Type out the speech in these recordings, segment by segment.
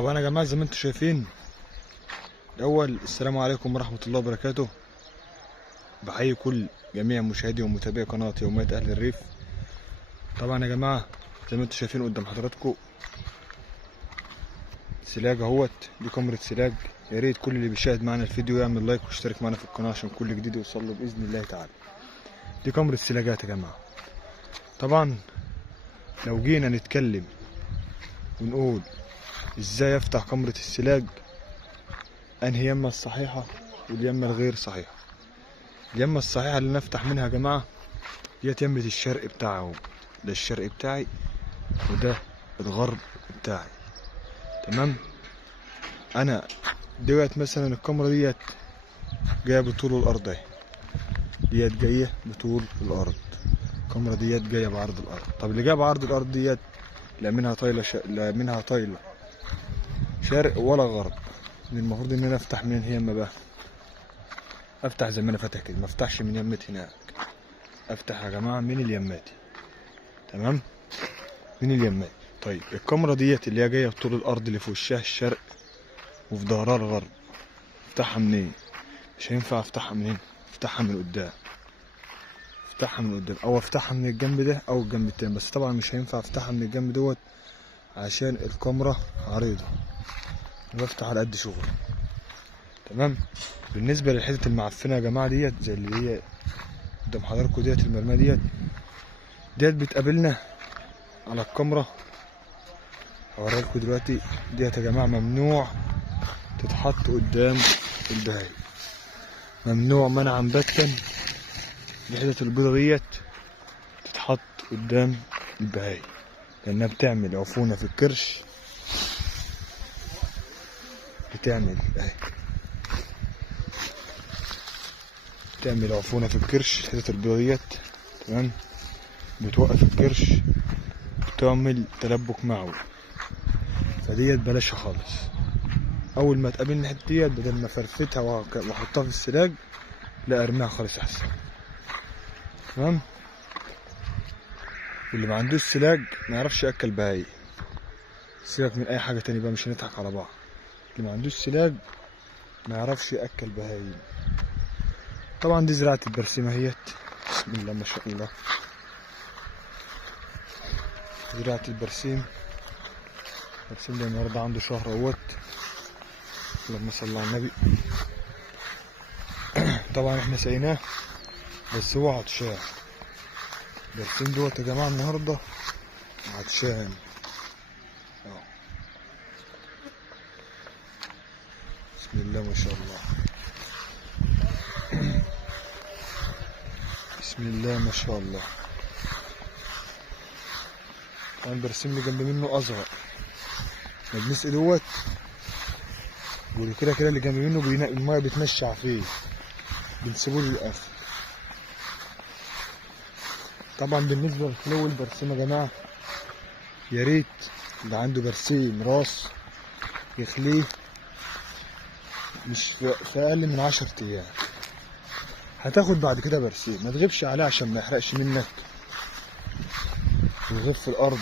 طبعا يا جماعه زي ما انتم شايفين، الاول السلام عليكم ورحمه الله وبركاته. بحيي كل جميع مشاهدي ومتابعي قناه يوميات اهل الريف. طبعا يا جماعه زي ما انتم شايفين قدام حضراتكم سلاج اهوت، دي كاميرا سلاج. يا ريت كل اللي بيشاهد معنا الفيديو يعمل لايك ويشترك معنا في القناه عشان كل جديد يوصل له باذن الله تعالى. دي كاميرا سلاجات يا جماعه. طبعا لو جينا نتكلم ونقول ازاي افتح كاميرا السلاج، انهي يمه الصحيحه واليمه الغير صحيحه. اليمه الصحيحه اللي نفتح منها يا جماعه ديت يمه الشرق بتاعه، ده الشرق بتاعي وده الغرب بتاعي. تمام. انا ديت مثلا الكاميرا ديت جايه بطول الارض اهي، ديت جايه بطول الارض، الكاميرا ديت جايه بعرض الارض. طب اللي جايه بعرض الارض ديت لا منها طايله لا منها طايله شرق ولا غرب. المفروض ان انا افتح من اليمه بقى، افتح زي ما انا فاتح كده، ما افتحش من يمه هناك، افتح يا جماعه من اليمات. تمام، من اليمات. طيب الكاميرا ديت اللي هي جايه بطول الارض اللي في وشها الشرق وفي ظهرها الغرب، افتحها منين؟ مش هينفع افتحها منين، افتحها من قدام، افتحها من قدام او افتحها من الجنب ده او الجنب التاني. بس طبعا مش هينفع افتحها من الجنب دوت عشان الكاميرا عريضه وبفتح على قد شغلي. تمام. بالنسبه للحتت المعفنه يا جماعه ديت زي اللي هي قدام حضراتكم ديت، المرمى ديت بتقابلنا على الكاميرا. هوريها لكم دلوقتي. ديت يا جماعه ممنوع تتحط قدام البهايم، ممنوع منعا باتا الحتت البيضه ديت تتحط قدام البهايم، لانها بتعمل عفونه في الكرش، بتعمل اهي، بتعمل عفونه في الكرش الحتت البيضه ديت. تمام. بتوقف الكرش، بتعمل تلبك معوي، فديت بلاشها خالص. اول ما تقابلني الحته ديت بدل ما فرفتها واحطها في السلاج، لا ارميها خالص احسن. تمام. واللي ما عندوش سلاج ما يعرفش ياكل بهايم. سيبك من اي حاجه تاني بقى، مش هنضحك على بعض. اللي ما عندوش سلاج ما يعرفش ياكل بهايم. طبعا دي زراعه البرسيم اهيت، بسم الله ما شاء الله. زراعه البرسيم، البرسيم ده النهارده عنده شهر اهوت، اللهم صل على النبي. طبعا احنا سقيناه بس هو عطشان. البرسيم دوت يا جماعه النهارده عطشان اهو. بسم الله ما شاء الله، بسم الله ما شاء الله. طبعا البرسيم اللي جنب منه اصغر، ما بنسقي دوت وكده كده اللي جنب منه الميه بتنشع فيه، بنسيبوه للاخر. طبعا بالنسبه لخلو البرسيم يا جماعه، يا ريت اللي عنده برسيم راس يخليه مش في اقل من 10 ايام. هتاخد بعد كده برسيم، ما تغيبش عليه عشان ما يحرقش منك ويغيب في الارض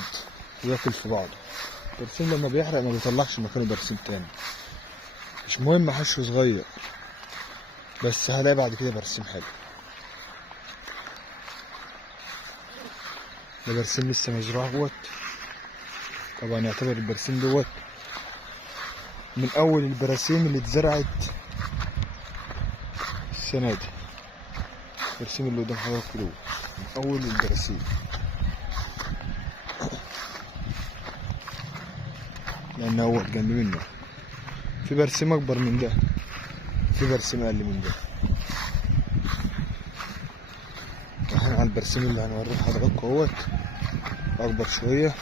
وياكل في بعضه. البرسيم لما بيحرق ما بيطلعش مكانه برسيم تاني. مش مهم حشو صغير، بس هلاقي بعد كده برسيم حلو. ده برسيم لسه مزروع اهوت. طبعا يعتبر البرسيم دوت من اول البراسيم اللي اتزرعت السنه دي. البرسيم اللي قدام حضراتكم دوت من اول البراسيم، لان هو جنب منه في برسيم اكبر من ده، في برسيم اقل من ده. احنا على البرسيم اللي هنوريه لحضراتكم اهوت اكبر شويه.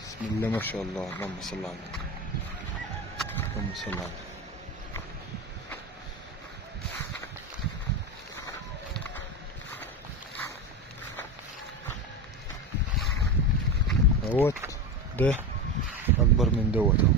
بسم الله ما شاء الله، اللهم صل على النبي، اللهم صل على النبي. اهوت ده اكبر من دوت اهو.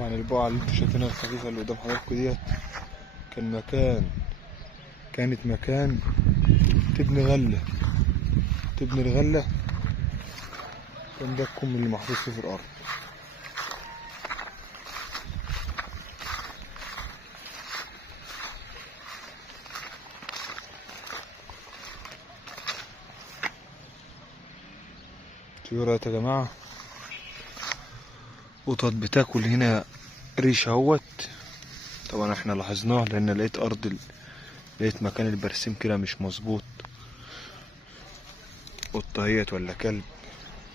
طبعا البقعة اللي انتوا شايفينها الخفيفة اللي قدام حضراتكم ديت كانت مكان تبني غلة. كان ده الكم اللي محفوظ فيه في الأرض. طيورات يا جماعة، قطط بتاكل هنا ريش اهوت. طبعا احنا لاحظناه لان لقيت مكان البرسيم كده مش مظبوط. قطة هيت ولا كلب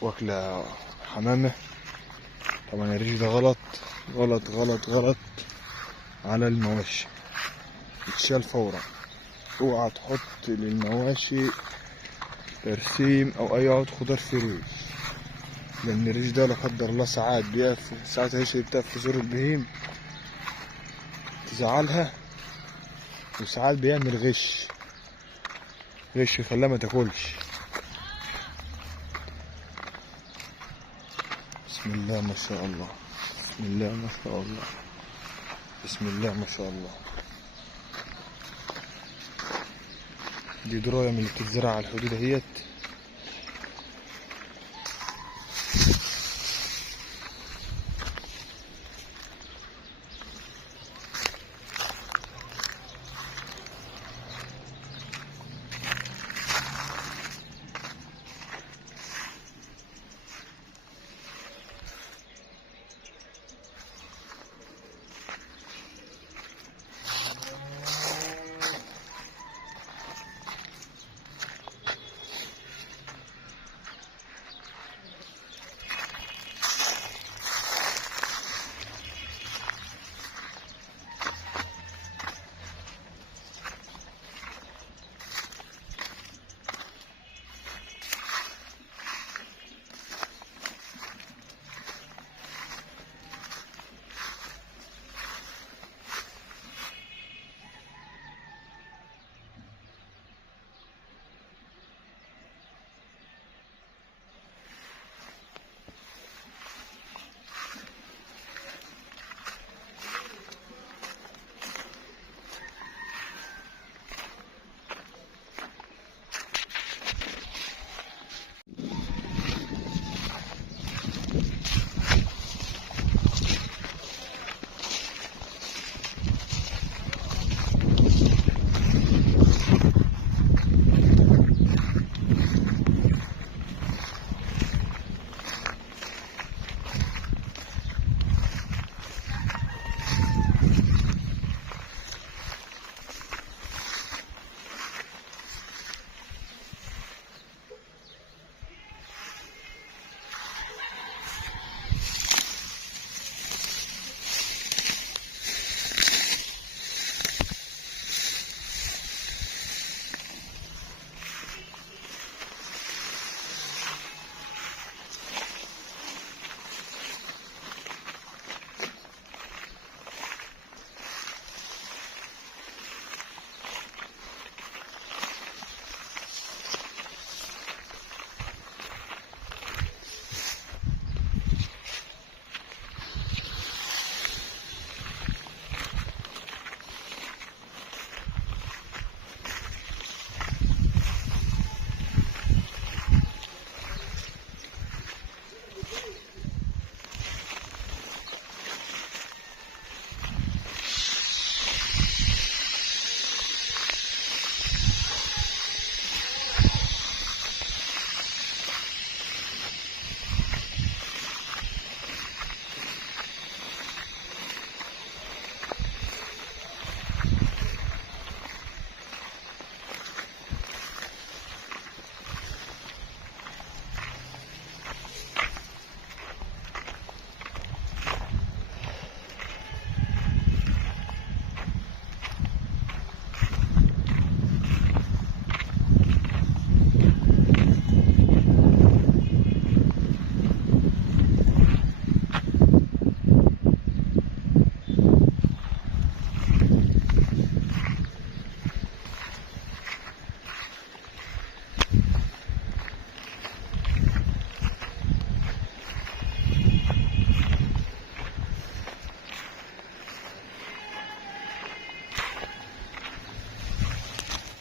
واكلة حمامة. طبعا الريش ده غلط غلط غلط غلط على المواشي، يتشال فورا. اوعى تحط للمواشي برسيم او اي عود خضار في ريش، لان الريش ده لا قدر الله ساعات الريش بتقف في زور البهيم تزعلها، وساعات بيعمل غش يخليها ما تاكلش. بسم الله ما شاء الله، بسم الله ما شاء الله، بسم الله ما شاء الله. دي درايه من اللي بتتزرع على الحدود اهيت.